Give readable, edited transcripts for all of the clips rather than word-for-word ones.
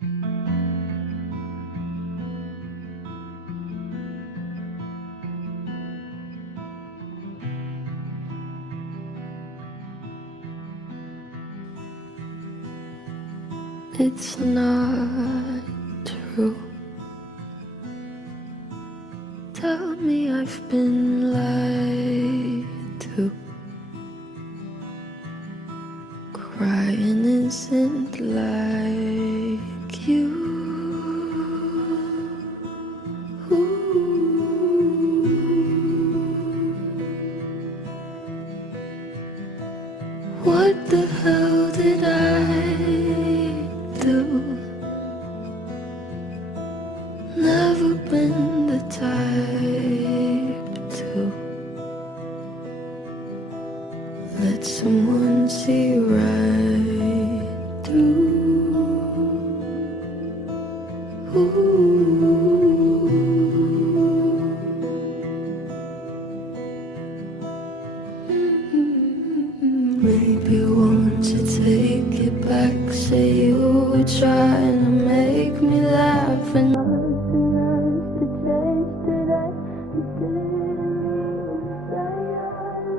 It's not true. Tell me I've been lied to. Crying isn't like you. What the hell did I do? Never been the type to let someone see right through. Maybe won't you take it back? Say you were trying to make me laugh, and nothing else to change today. You didn't even say I love you.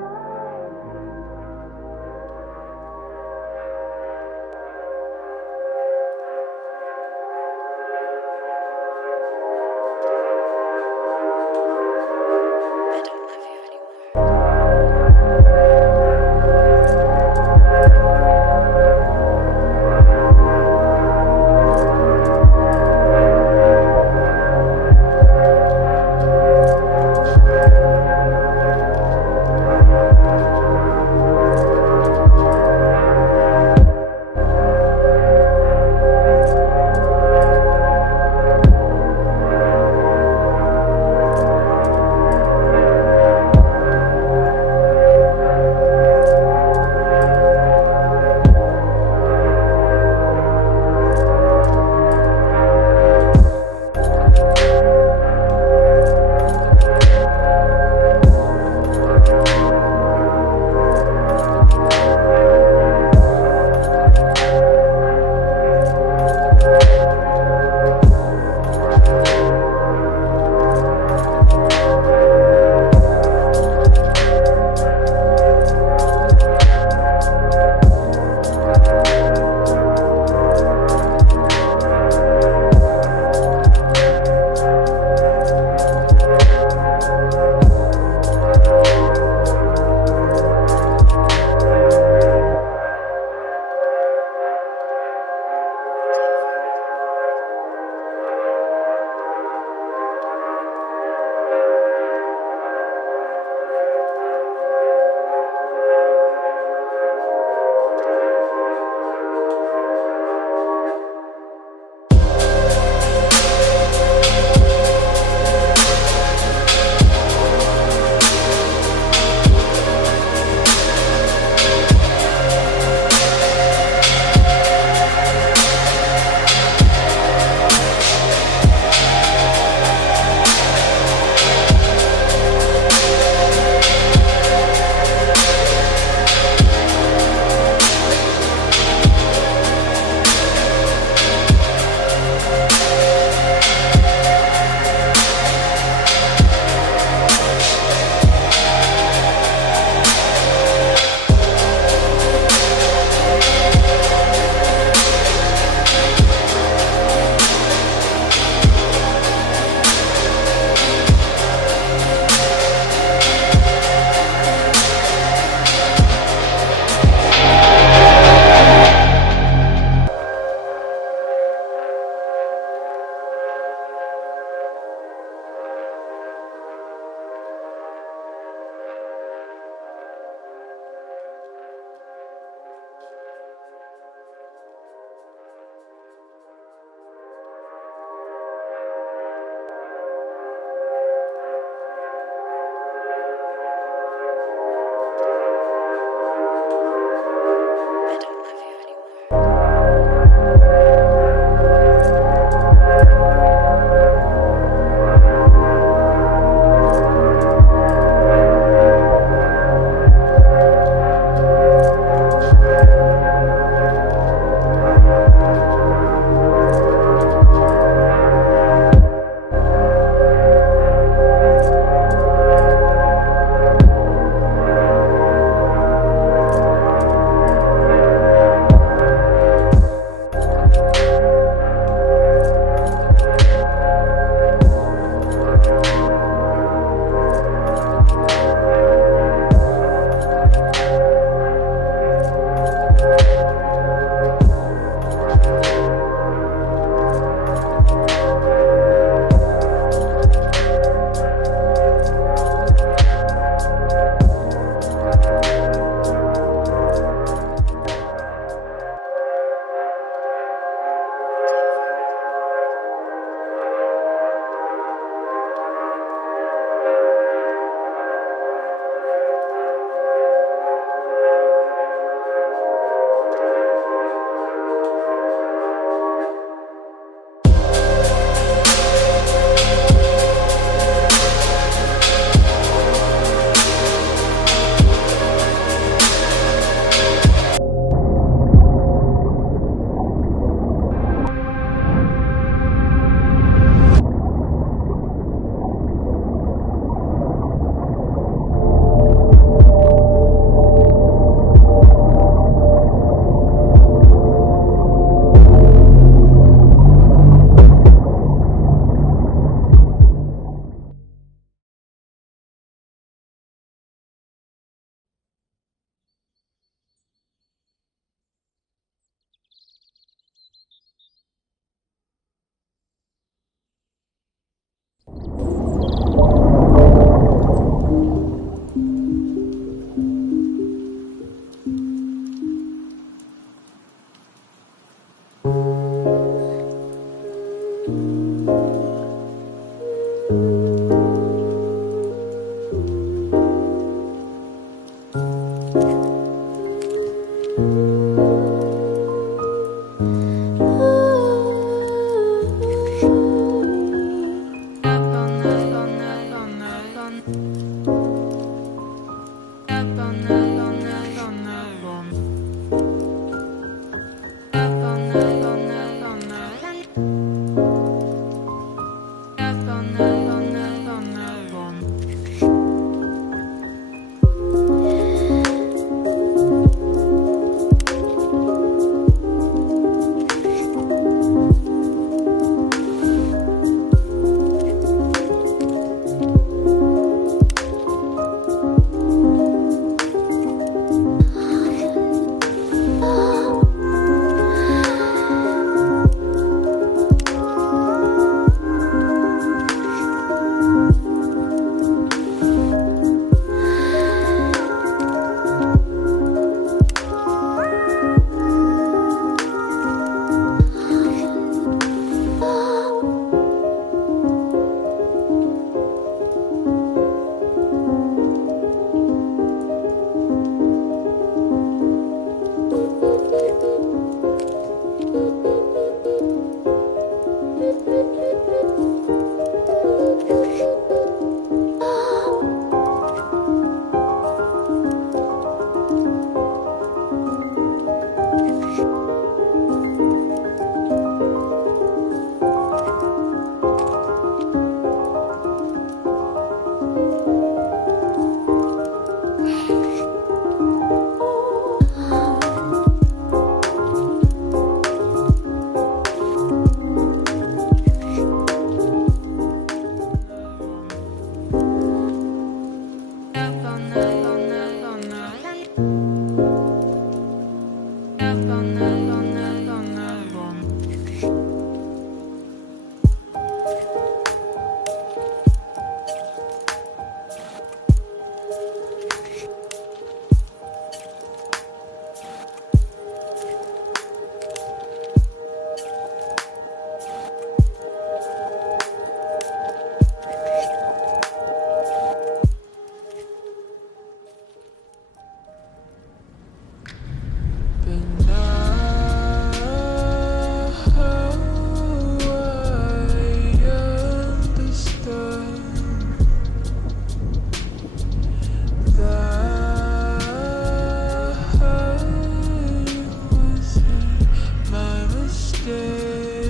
day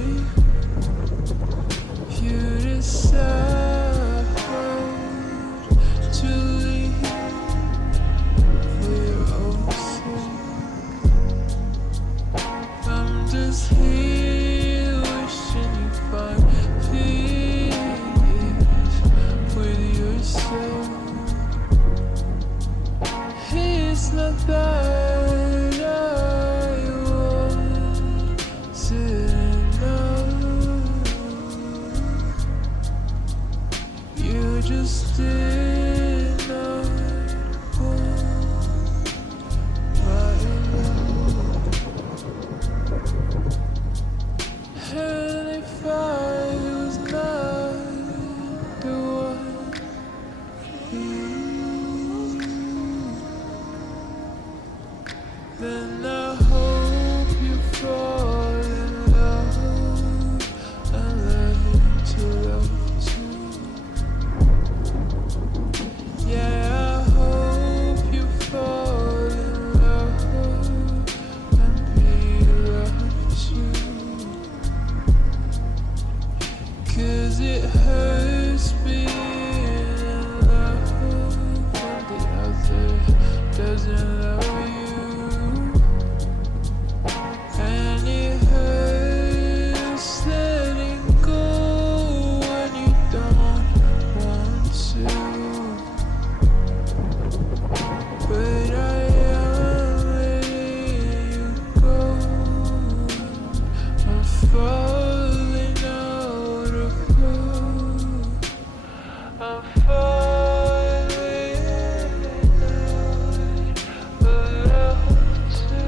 you decide to leave for your own sake. I'm just here wishing you find peace with yourself. It's not that I was enough. You just did not want my love. And if I was not the one for you, then I hope you fall in love and learn to love too. Yeah, I hope you fall in love and be loved too. 'Cause it hurts being in love when the other doesn't love you. And it hurts letting go when you don't want to. But I am letting you go. I'm falling out of love. I'm falling out of love too.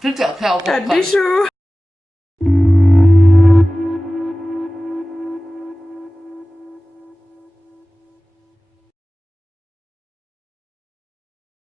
진짜 앞에 아파. 안 되죠.